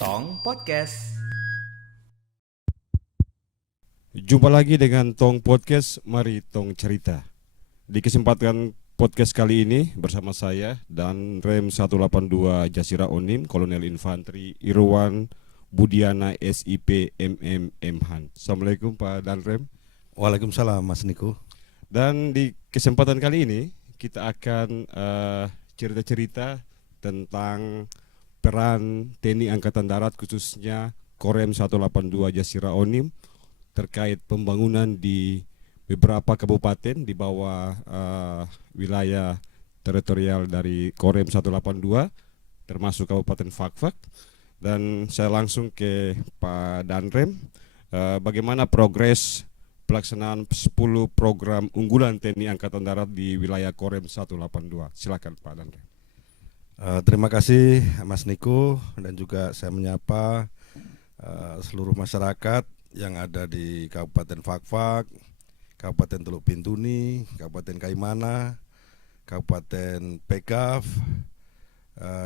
Tong Podcast. Jumpa lagi dengan Tong Podcast, mari Tong cerita. Di kesempatan podcast kali ini bersama saya dan Rem 182 Jasira Onim, Kolonel Infanteri Irwan Budiana SIP MM Emhan. Assalamualaikum Pak Danrem. Waalaikumsalam Mas Niko. Dan di kesempatan kali ini kita akan cerita-cerita tentang peran TNI Angkatan Darat khususnya Korem 182 Jasira Onim terkait pembangunan di beberapa kabupaten di bawah wilayah teritorial dari Korem 182 termasuk Kabupaten Fakfak. Dan saya langsung ke Pak Danrem, bagaimana progres pelaksanaan 10 program unggulan TNI Angkatan Darat di wilayah Korem 182. Silakan Pak Danrem. Terima kasih Mas Niko, dan juga saya menyapa seluruh masyarakat yang ada di Kabupaten Fakfak, Kabupaten Teluk Bintuni, Kabupaten Kaimana, Kabupaten Pekaf,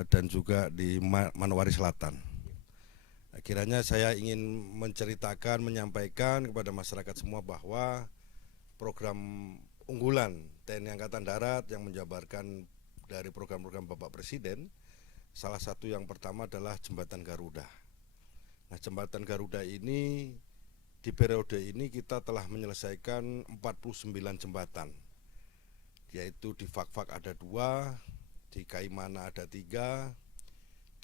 dan juga di Manowari Selatan. Kiranya saya ingin menyampaikan kepada masyarakat semua bahwa program unggulan TNI Angkatan Darat yang menjabarkan dari program-program Bapak Presiden, salah satu yang pertama adalah Jembatan Garuda. Nah, Jembatan Garuda ini di periode ini kita telah menyelesaikan 49 jembatan, yaitu di Fakfak ada 2, di Kaimana ada 3,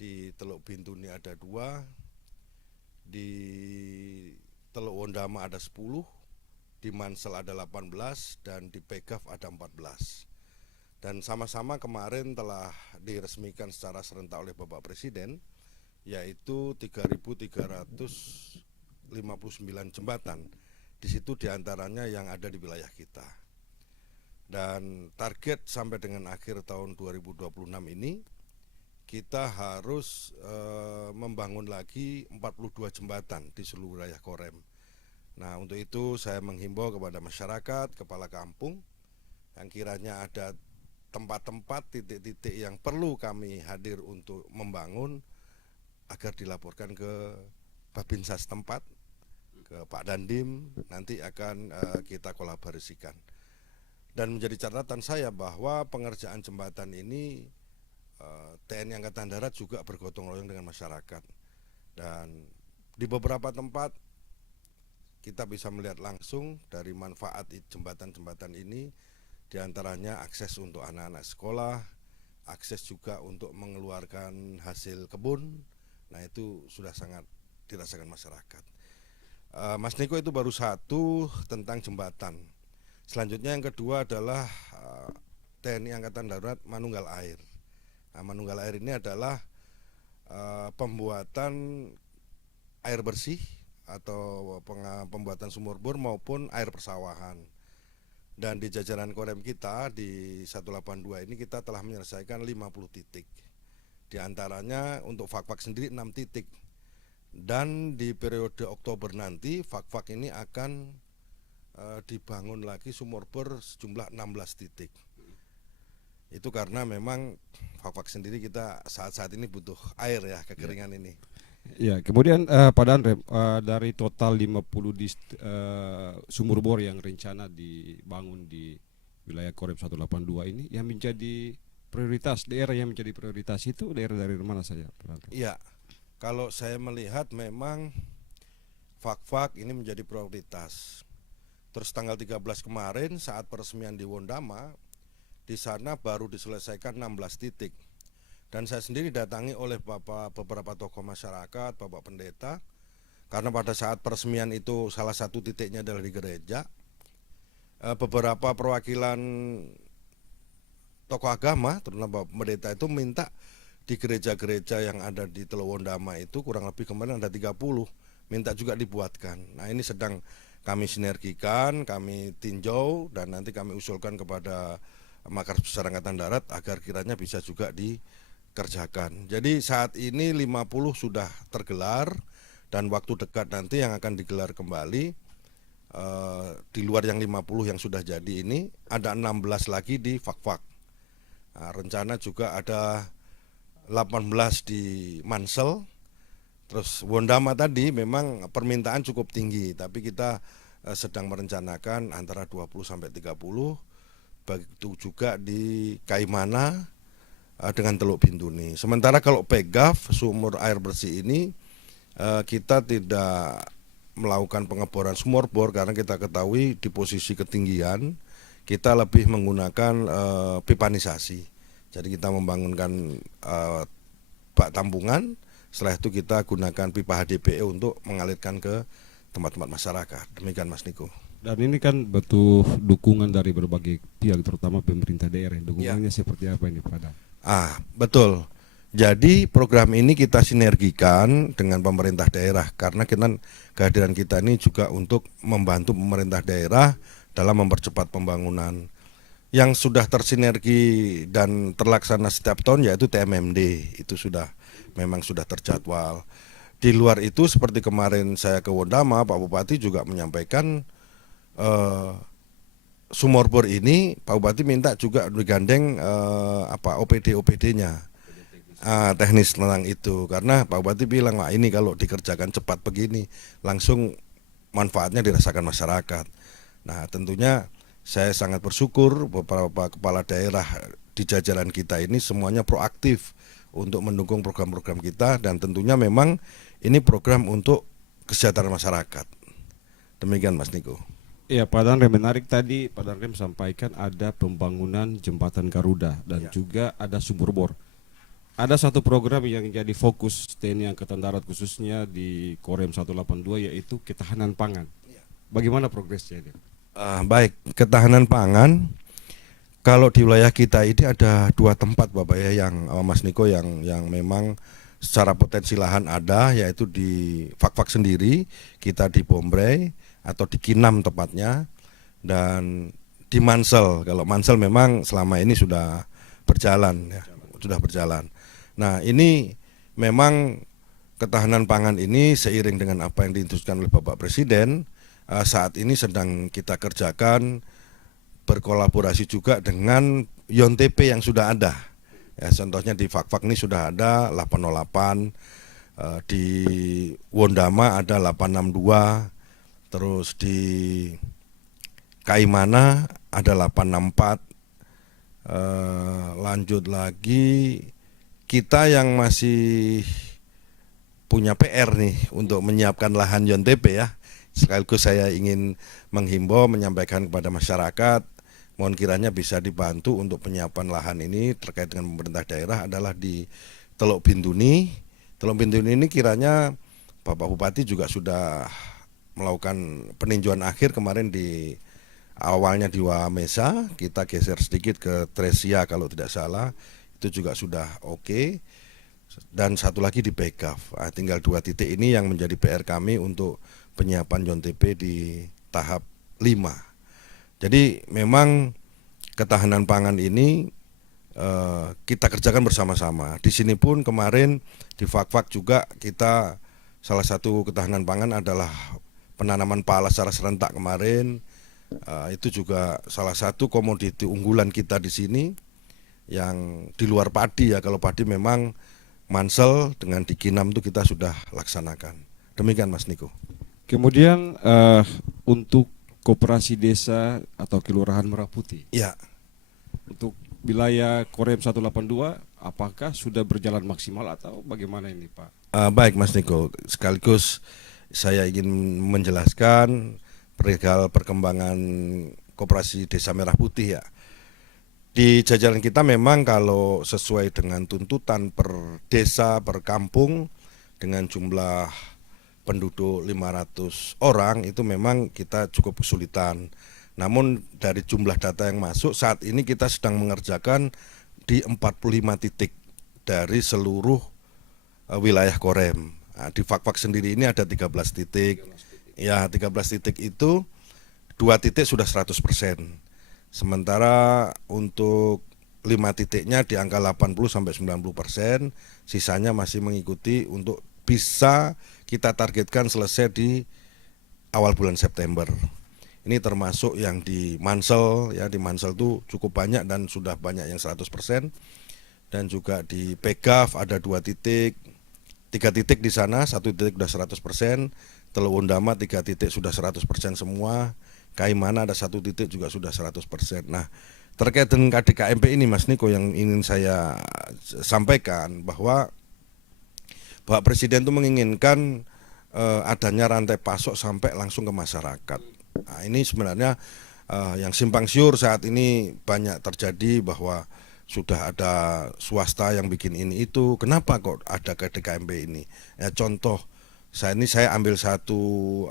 di Teluk Bintuni ada 2, di Teluk Wondama ada 10, di Mansel ada 18, dan di Pekaf ada 14. Dan sama-sama kemarin telah diresmikan secara serentak oleh Bapak Presiden, yaitu 3.359 jembatan. Di situ diantaranya yang ada di wilayah kita. Dan target sampai dengan akhir tahun 2026 ini, kita harus membangun lagi 42 jembatan di seluruh wilayah Korem. Nah, untuk itu saya menghimbau kepada masyarakat, kepala kampung, yang kiranya ada tempat-tempat, titik-titik yang perlu kami hadir untuk membangun, agar dilaporkan ke Babinsa setempat, ke Pak Dandim, nanti akan kita kolaborasikan. Dan menjadi catatan saya bahwa pengerjaan jembatan ini TNI Angkatan Darat juga bergotong royong dengan masyarakat. Dan di beberapa tempat kita bisa melihat langsung dari manfaat jembatan-jembatan ini. Di antaranya akses untuk anak-anak sekolah, akses juga untuk mengeluarkan hasil kebun. Nah, itu sudah sangat dirasakan masyarakat. Mas Niko, itu baru satu tentang jembatan. Selanjutnya yang kedua adalah TNI Angkatan Darat Manunggal Air. Nah, Manunggal Air ini adalah pembuatan air bersih atau pembuatan sumur bor maupun air persawahan. Dan di jajaran Korem kita di 182 ini kita telah menyelesaikan 50 titik. Di antaranya untuk Fakfak sendiri 6 titik. Dan di periode Oktober nanti Fakfak ini akan dibangun lagi sumur bor sejumlah 16 titik. Itu karena memang Fakfak sendiri kita saat-saat ini butuh air ya, kekeringan ini. Ya, kemudian Pak Danrem, dari total 50 sumur bor yang rencana dibangun di wilayah Korem 182 ini, yang menjadi prioritas, daerah yang menjadi prioritas itu daerah dari mana saja, Pak Danrem? Iya, kalau saya melihat memang Fakfak ini menjadi prioritas. Terus tanggal 13 kemarin saat peresmian di Wondama, di sana baru diselesaikan 16 titik. Dan saya sendiri datangi oleh beberapa tokoh masyarakat, Bapak Pendeta, karena pada saat peresmian itu salah satu titiknya adalah di gereja. Beberapa perwakilan tokoh agama, terutama Bapak Pendeta, itu minta di gereja-gereja yang ada di Teluk Wondama itu kurang lebih kemarin ada 30, minta juga dibuatkan. Nah, ini sedang kami sinergikan, kami tinjau, dan nanti kami usulkan kepada Markas Besar Angkatan Darat agar kiranya bisa juga dikerjakan. Jadi saat ini 50 sudah tergelar, dan waktu dekat nanti yang akan digelar kembali. Di luar yang 50 yang sudah jadi ini, ada 16 lagi di Fakfak. Nah, rencana juga ada 18 di Mansel, Terus Wondama tadi memang permintaan cukup tinggi, tapi kita sedang merencanakan antara 20 sampai 30, begitu juga di Kaimana dengan Teluk Bintuni. Sementara kalau PEGAF sumur air bersih ini kita tidak melakukan pengeboran sumur bor karena kita ketahui di posisi ketinggian kita lebih menggunakan pipanisasi. Jadi kita membangunkan bak tampungan, setelah itu kita gunakan pipa HDPE untuk mengalirkan ke tempat-tempat masyarakat. Demikian Mas Niko. Dan ini kan butuh dukungan dari berbagai pihak, terutama pemerintah daerah. Dukungannya seperti apa ini Pak? Betul. Jadi program ini kita sinergikan dengan pemerintah daerah karena kehadiran kita ini juga untuk membantu pemerintah daerah dalam mempercepat pembangunan. Yang sudah tersinergi dan terlaksana setiap tahun yaitu TMMD, itu memang sudah terjadwal. Di luar itu seperti kemarin saya ke Wondama, Pak Bupati juga menyampaikan sumur bor ini Pak Bupati minta juga digandeng OPD-nya. Teknis tentang itu, karena Pak Bupati bilang, wah ini kalau dikerjakan cepat begini langsung manfaatnya dirasakan masyarakat. Nah tentunya saya sangat bersyukur beberapa kepala daerah di jajaran kita ini semuanya proaktif untuk mendukung program-program kita, dan tentunya memang ini program untuk kesejahteraan masyarakat. Demikian Mas Niko. Iya, Pak Danrem, menarik tadi Pak Danrem sampaikan ada pembangunan jembatan Garuda dan juga ada sumur bor. Ada satu program yang jadi fokus TNI Angkatan Darat khususnya di Korem 182 yaitu ketahanan pangan. Bagaimana progresnya ini? Baik, ketahanan pangan kalau di wilayah kita ini ada 2 tempat Bapak ya, yang Mas Niko yang memang secara potensi lahan ada, yaitu di Fak-Fak sendiri, kita di Bombray atau di Kinam tepatnya, dan di Mansel. Kalau Mansel memang selama ini sudah berjalan ya, sudah berjalan. Nah ini memang ketahanan pangan ini seiring dengan apa yang diinstruksikan oleh Bapak Presiden, saat ini sedang kita kerjakan berkolaborasi juga dengan YONTP yang sudah ada. Ya, contohnya di Fak-Fak ini sudah ada 808, di Wondama ada 862, terus di Kaimana ada 864, lanjut lagi kita yang masih punya PR nih untuk menyiapkan lahan YONTP ya. Sekaligus saya ingin menghimbau, menyampaikan kepada masyarakat, mohon kiranya bisa dibantu untuk penyiapan lahan ini terkait dengan pemerintah daerah adalah di Teluk Bintuni. Teluk Bintuni ini kiranya Bapak Bupati juga sudah melakukan peninjauan akhir kemarin, di awalnya di Wamesa, kita geser sedikit ke Tresia kalau tidak salah, itu juga sudah oke. Dan satu lagi di PEGAF. Tinggal 2 titik ini yang menjadi PR kami untuk penyiapan YONTP di tahap 5. Jadi memang ketahanan pangan ini kita kerjakan bersama-sama. Di sini pun kemarin di Fak-Fak juga kita salah satu ketahanan pangan adalah penanaman pala secara serentak kemarin. Itu juga salah satu komoditi unggulan kita di sini yang di luar padi ya. Kalau padi memang Mansel dengan di Kinam itu kita sudah laksanakan. Demikian Mas Niko. Kemudian untuk koperasi desa atau kelurahan Merah Putih. Ya. Untuk wilayah Korem 182 apakah sudah berjalan maksimal atau bagaimana ini Pak? Baik Mas Niko, sekaligus saya ingin menjelaskan perihal perkembangan koperasi desa Merah Putih ya. Di jajaran kita memang kalau sesuai dengan tuntutan per desa, per kampung dengan jumlah penduduk 500 orang itu memang kita cukup kesulitan. Namun dari jumlah data yang masuk saat ini kita sedang mengerjakan di 45 titik dari seluruh wilayah Korem. Nah, di Fak-Fak sendiri ini ada 13 titik. Ya, 13 titik itu 2 titik sudah 100%. Sementara untuk 5 titiknya di angka 80-90%, sisanya masih mengikuti untuk bisa kita targetkan selesai di awal bulan September. Ini termasuk yang di Mansel ya, di Mansel itu cukup banyak dan sudah banyak yang 100%, dan juga di PEGAF ada 2 titik, 3 titik di sana, 1 titik sudah 100%, Teluk Undama 3 titik sudah 100% semua, Kaimana ada 1 titik juga sudah 100%. Nah, terkait dengan KDKMP ini Mas Niko yang ingin saya sampaikan bahwa Bapak Presiden itu menginginkan adanya rantai pasok sampai langsung ke masyarakat. Nah, ini sebenarnya yang simpang siur saat ini banyak terjadi bahwa sudah ada swasta yang bikin ini itu. Kenapa kok ada KDKMP ini? Ya contoh, saya ambil satu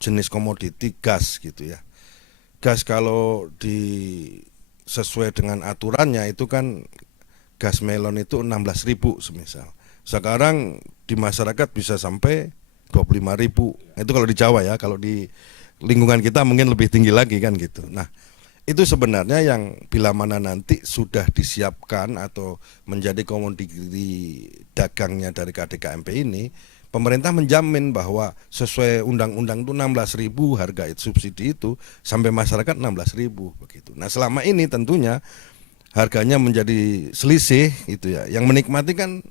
jenis komoditi gas gitu ya. Gas kalau sesuai dengan aturannya itu kan gas melon itu 16.000 semisal. Sekarang di masyarakat bisa sampai 25.000. Itu kalau di Jawa ya, kalau di lingkungan kita mungkin lebih tinggi lagi kan gitu. Nah, itu sebenarnya yang bila mana nanti sudah disiapkan atau menjadi komoditi dagangnya dari KDKMP ini, pemerintah menjamin bahwa sesuai undang-undang itu 16.000 harga itu subsidi itu sampai masyarakat 16.000 begitu. Nah, selama ini tentunya harganya menjadi selisih itu ya. Yang menikmati kan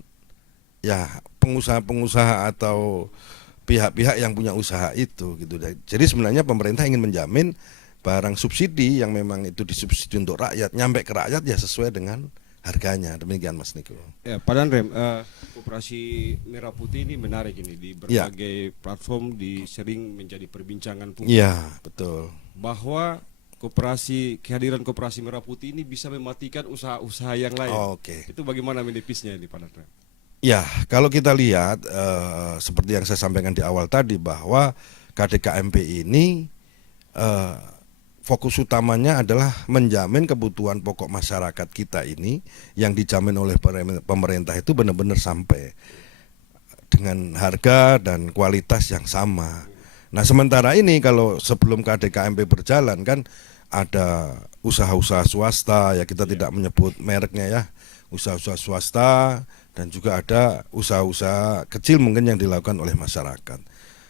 ya pengusaha-pengusaha atau pihak-pihak yang punya usaha itu gitu. Jadi sebenarnya pemerintah ingin menjamin barang subsidi yang memang itu disubsidi untuk rakyat nyampe ke rakyat ya sesuai dengan harganya. Demikian Mas Niko. Ya, Pak Danrem, Koperasi Merah Putih ini menarik ini di berbagai platform sering menjadi perbincangan publik. Iya, betul. Bahwa kehadiran Koperasi Merah Putih ini bisa mematikan usaha-usaha yang lain. Oke. Itu bagaimana menipisnya ini Pak Danrem? Ya, kalau kita lihat seperti yang saya sampaikan di awal tadi bahwa KDKMP ini fokus utamanya adalah menjamin kebutuhan pokok masyarakat kita ini yang dijamin oleh pemerintah itu benar-benar sampai dengan harga dan kualitas yang sama. Nah, sementara ini kalau sebelum KDKMP berjalan kan ada usaha-usaha swasta ya, kita tidak menyebut mereknya ya, usaha-usaha swasta dan juga ada usaha-usaha kecil mungkin yang dilakukan oleh masyarakat.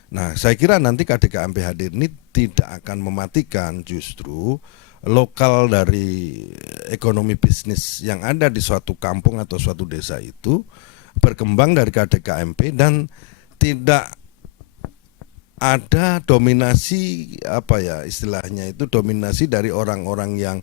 Nah, saya kira nanti KDKMP hadir ini tidak akan mematikan justru lokal dari ekonomi bisnis yang ada di suatu kampung atau suatu desa itu berkembang dari KDKMP dan tidak ada dominasi istilahnya itu dominasi dari orang-orang yang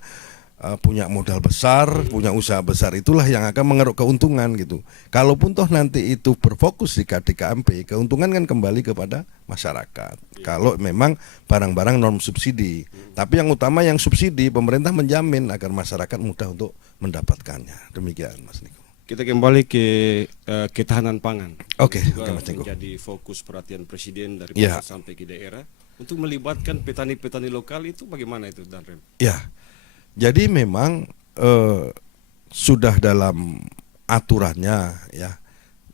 punya modal besar, punya usaha besar, itulah yang akan mengeruk keuntungan gitu. Kalaupun toh nanti itu berfokus di KDKMP, keuntungan kan kembali kepada masyarakat. Kalau memang barang-barang non subsidi. Tapi yang utama yang subsidi, pemerintah menjamin agar masyarakat mudah untuk mendapatkannya. Demikian Mas Niko. Kita kembali ke ketahanan pangan. Oke, Mas Niko. Menjadi fokus perhatian Presiden dari pusat sampai ke daerah. Untuk melibatkan petani-petani lokal itu bagaimana itu, Danrem? Ya. Jadi memang sudah dalam aturannya ya.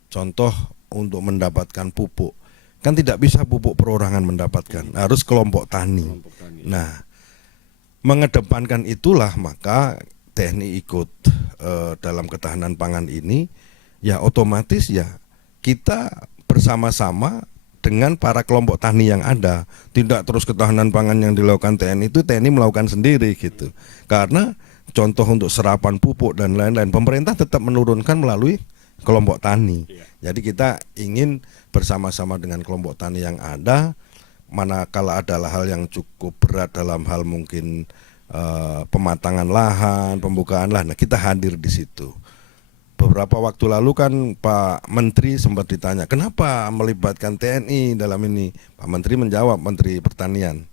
Contoh untuk mendapatkan pupuk kan tidak bisa pupuk perorangan mendapatkan, harus kelompok tani. Nah, mengedepankan itulah maka TNI ikut dalam ketahanan pangan ini ya, otomatis ya kita bersama-sama dengan para kelompok tani yang ada. Tidak terus ketahanan pangan yang dilakukan TNI itu TNI melakukan sendiri gitu. Karena contoh untuk serapan pupuk dan lain-lain, pemerintah tetap menurunkan melalui kelompok tani. Jadi kita ingin bersama-sama dengan kelompok tani yang ada, manakala adalah hal yang cukup berat dalam hal mungkin pematangan lahan, pembukaan lahan, nah kita hadir di situ. Beberapa waktu lalu kan Pak Menteri sempat ditanya, kenapa melibatkan TNI dalam ini? Pak Menteri menjawab, Menteri Pertanian,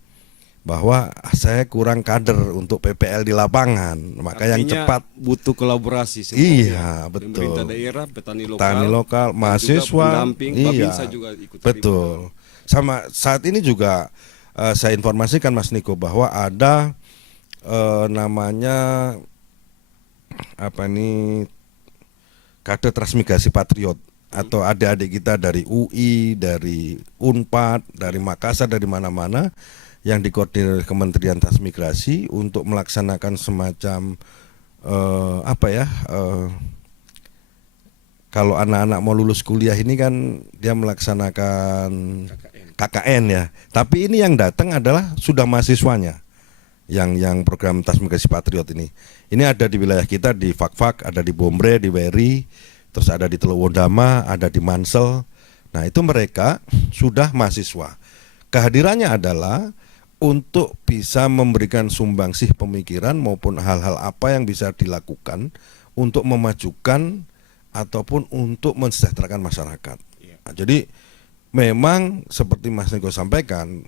bahwa saya kurang kader untuk PPL di lapangan, maka artinya yang cepat butuh kolaborasi. Iya, betul. Pemerintah daerah, petani lokal, mahasiswa, Babinsa juga ikut betul. Sama saat ini juga saya informasikan Mas Niko bahwa ada namanya Kader Transmigrasi Patriot atau adik-adik kita dari UI, dari Unpad, dari Makassar, dari mana-mana yang dikoordinir Kementerian Transmigrasi untuk melaksanakan semacam kalau anak-anak mau lulus kuliah ini kan dia melaksanakan KKN ya. Tapi ini yang datang adalah sudah mahasiswanya. Yang program Transmigrasi Patriot ini ada di wilayah kita, di Fak-Fak, ada di Bombre, di Weri, terus ada di Teluk Wondama, ada di Mansel. Nah itu mereka sudah mahasiswa. Kehadirannya adalah untuk bisa memberikan sumbangsih pemikiran maupun hal-hal apa yang bisa dilakukan untuk memajukan ataupun untuk mensejahterakan masyarakat. Nah, jadi memang seperti Mas Niko sampaikan,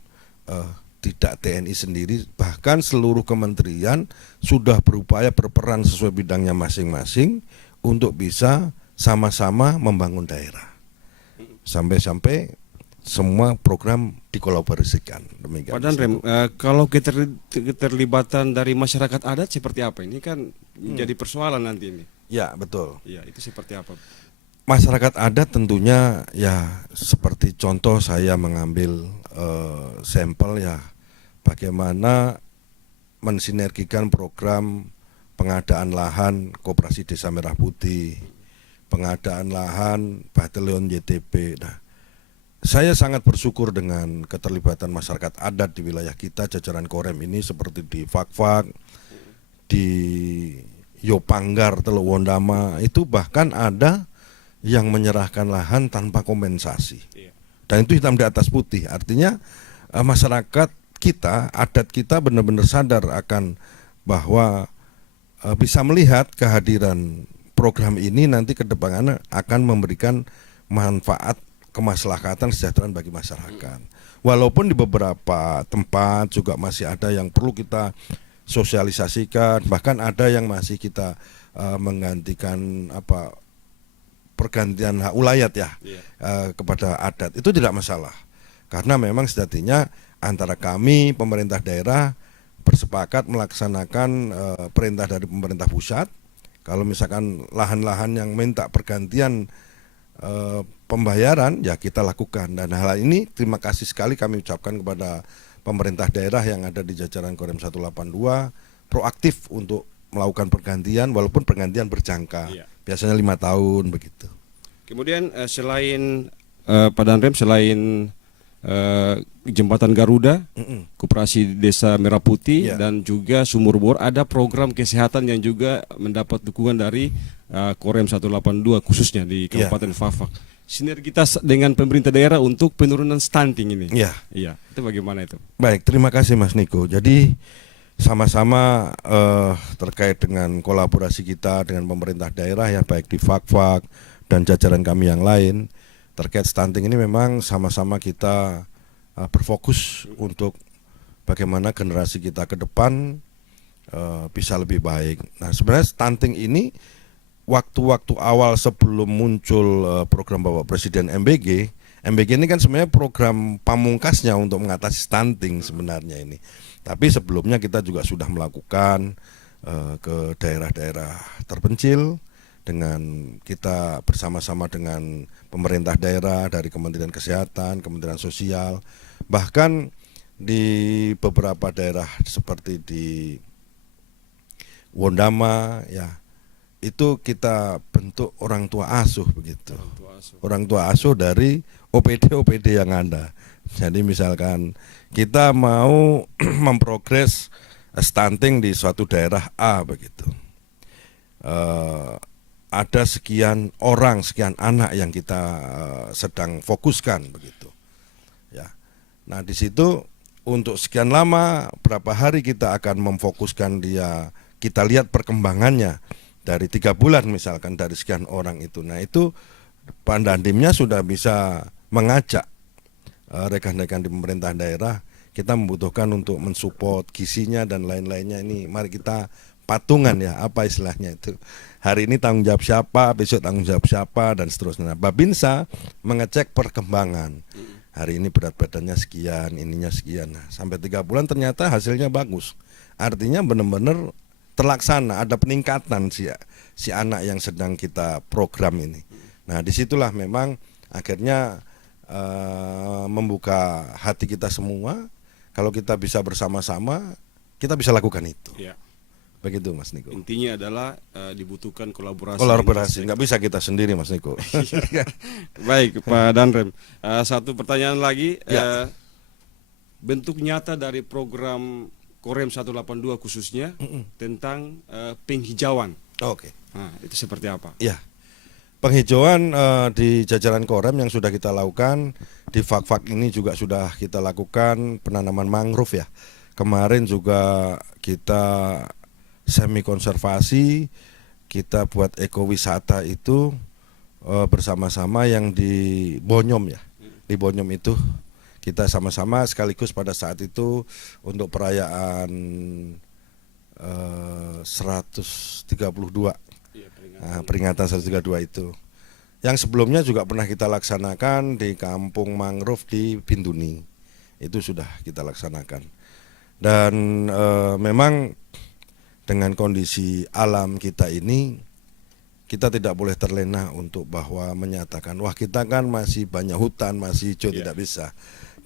tidak TNI sendiri, bahkan seluruh kementerian sudah berupaya berperan sesuai bidangnya masing-masing untuk bisa sama-sama membangun daerah. Sampai-sampai semua program dikolaborasikan. Demikian. Pak Danrem, kalau keterlibatan dari masyarakat adat seperti apa? Ini kan menjadi persoalan nanti ini. Ya, betul. Ya, itu seperti apa? Masyarakat adat tentunya ya seperti contoh saya mengambil sampel ya bagaimana mensinergikan program pengadaan lahan Koperasi Desa Merah Putih, pengadaan lahan Batalion YTB. Nah, saya sangat bersyukur dengan keterlibatan masyarakat adat di wilayah kita, jajaran Korem ini seperti di Fakfak, di Yopanggar, Teluk Wondama, itu bahkan ada yang menyerahkan lahan tanpa kompensasi. Dan itu hitam di atas putih, artinya masyarakat kita, adat kita benar-benar sadar akan bahwa bisa melihat kehadiran program ini nanti ke depannya akan memberikan manfaat kemaslahatan kesejahteraan bagi masyarakat. Walaupun di beberapa tempat juga masih ada yang perlu kita sosialisasikan, bahkan ada yang masih kita menggantikan pergantian hak ulayat kepada adat. Itu tidak masalah. Karena memang sejatinya antara kami pemerintah daerah bersepakat melaksanakan perintah dari pemerintah pusat. Kalau misalkan lahan-lahan yang minta pergantian pembayaran, ya kita lakukan. Dan hal ini terima kasih sekali kami ucapkan kepada pemerintah daerah yang ada di jajaran Korem 182 proaktif untuk melakukan pergantian, walaupun pergantian berjangka, biasanya 5 tahun begitu. Kemudian selain Pak Danrem, selain Jembatan Garuda, Koperasi Desa Merah Putih, dan juga Sumur Bor, ada program kesehatan yang juga mendapat dukungan dari Korem 182 khususnya di Kabupaten Fafak. Sinergitas dengan pemerintah daerah untuk penurunan stunting ini. Iya, itu bagaimana itu? Baik, terima kasih Mas Niko. Jadi sama-sama terkait dengan kolaborasi kita dengan pemerintah daerah ya, baik di Fakfak dan jajaran kami yang lain. Terkait stunting ini memang sama-sama kita berfokus untuk bagaimana generasi kita ke depan bisa lebih baik. Nah, sebenarnya stunting ini waktu-waktu awal sebelum muncul program Bapak Presiden MBG ini kan sebenarnya program pamungkasnya untuk mengatasi stunting sebenarnya ini. Tapi sebelumnya kita juga sudah melakukan ke daerah-daerah terpencil, dengan kita bersama-sama dengan pemerintah daerah dari Kementerian Kesehatan, Kementerian Sosial, bahkan di beberapa daerah seperti di Wondama ya, itu kita bentuk orang tua asuh begitu. Orang tua asuh dari OPD yang ada. Jadi misalkan kita mau memprogres stunting di suatu daerah A begitu. Ada sekian orang, sekian anak yang kita sedang fokuskan begitu. Ya. Nah, di situ untuk sekian lama, berapa hari kita akan memfokuskan dia, kita lihat perkembangannya dari 3 bulan misalkan dari sekian orang itu. Nah, itu Pandandimnya sudah bisa mengajak rekan-rekan di pemerintah daerah, kita membutuhkan untuk mensupport gizinya dan lain-lainnya. Ini mari kita patungan ya, apa istilahnya itu. Hari ini tanggung jawab siapa, besok tanggung jawab siapa, dan seterusnya. Babinsa mengecek perkembangan. Hari ini berat badannya sekian, ininya sekian. Nah, sampai 3 bulan ternyata hasilnya bagus. Artinya benar-benar terlaksana, ada peningkatan si anak yang sedang kita program ini. Nah, disitulah memang akhirnya membuka hati kita semua. Kalau kita bisa bersama-sama, kita bisa lakukan itu. Ya. Begitu Mas Niko. Intinya adalah dibutuhkan kolaborasi. Kolaborasi, nggak bisa kita sendiri Mas Niko. Baik Pak Danrem, satu pertanyaan lagi. Bentuk nyata dari program Korem 182 khususnya tentang penghijauan. Oke. Nah, itu seperti apa? Ya, Penghijauan di jajaran Korem yang sudah kita lakukan, di Fak-Fak ini juga sudah kita lakukan penanaman mangrove ya. Kemarin juga kita semi konservasi, kita buat ekowisata itu bersama-sama yang di Bonyom ya. Di Bonyom itu kita sama-sama sekaligus pada saat itu untuk perayaan 132 peringatan 132 itu. Yang sebelumnya juga pernah kita laksanakan di Kampung Mangrove di Bintuni. Itu sudah kita laksanakan. Dan memang dengan kondisi alam kita ini, kita tidak boleh terlena untuk bahwa menyatakan wah kita kan masih banyak hutan, masih hijau, tidak bisa.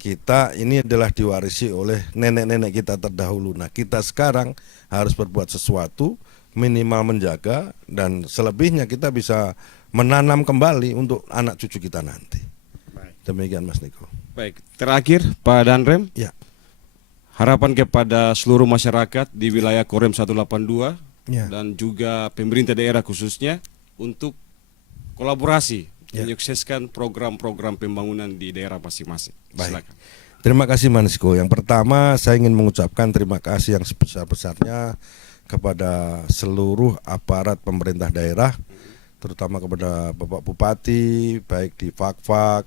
Kita ini adalah diwarisi oleh nenek-nenek kita terdahulu. Nah, kita sekarang harus berbuat sesuatu, minimal menjaga, dan selebihnya kita bisa menanam kembali untuk anak cucu kita nanti. Demikian Mas Niko. Baik, terakhir Pak Danrem. Ya. Harapan kepada seluruh masyarakat di wilayah Korem 182 Ya. dan juga pemerintah daerah khususnya untuk kolaborasi menyukseskan program-program pembangunan di daerah masing-masing. Baik. Silakan. Terima kasih Mas Niko. Yang pertama saya ingin mengucapkan terima kasih yang sebesar-besarnya kepada seluruh aparat pemerintah daerah, terutama kepada Bapak Bupati, baik di Fak-Fak,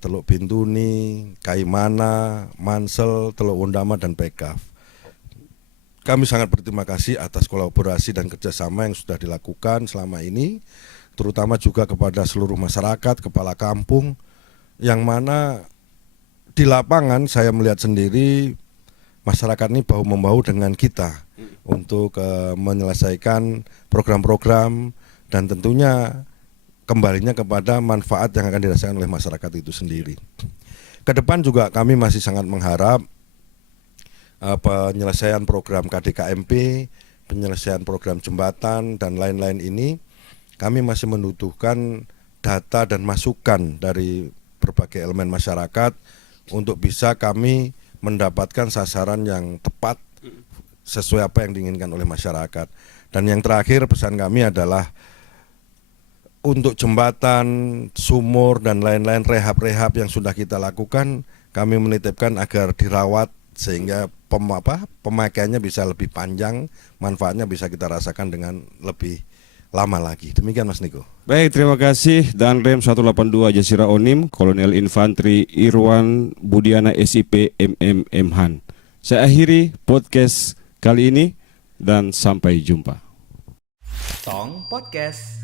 Teluk Bintuni, Kaimana, Mansel, Teluk Wondama, dan Pekaf. Kami sangat berterima kasih atas kolaborasi dan kerjasama yang sudah dilakukan selama ini, terutama juga kepada seluruh masyarakat, kepala kampung, yang mana di lapangan saya melihat sendiri masyarakat ini bahu-membahu dengan kita untuk menyelesaikan program-program dan tentunya kembalinya kepada manfaat yang akan dirasakan oleh masyarakat itu sendiri. Ke depan juga kami masih sangat mengharap penyelesaian program KDKMP, penyelesaian program jembatan dan lain-lain ini, kami masih membutuhkan data dan masukan dari berbagai elemen masyarakat untuk bisa kami mendapatkan sasaran yang tepat sesuai apa yang diinginkan oleh masyarakat. Dan yang terakhir pesan kami adalah untuk jembatan, sumur dan lain-lain rehab-rehab yang sudah kita lakukan, kami menitipkan agar dirawat sehingga pemakaiannya bisa lebih panjang, manfaatnya bisa kita rasakan dengan lebih lama lagi. Demikian Mas Niko. Baik, terima kasih Danrem 182 Jasira Onim, Kolonel Infantri Irwan Budiana SIP MM Han. Saya akhiri podcast kali ini dan sampai jumpa. Tong Podcast.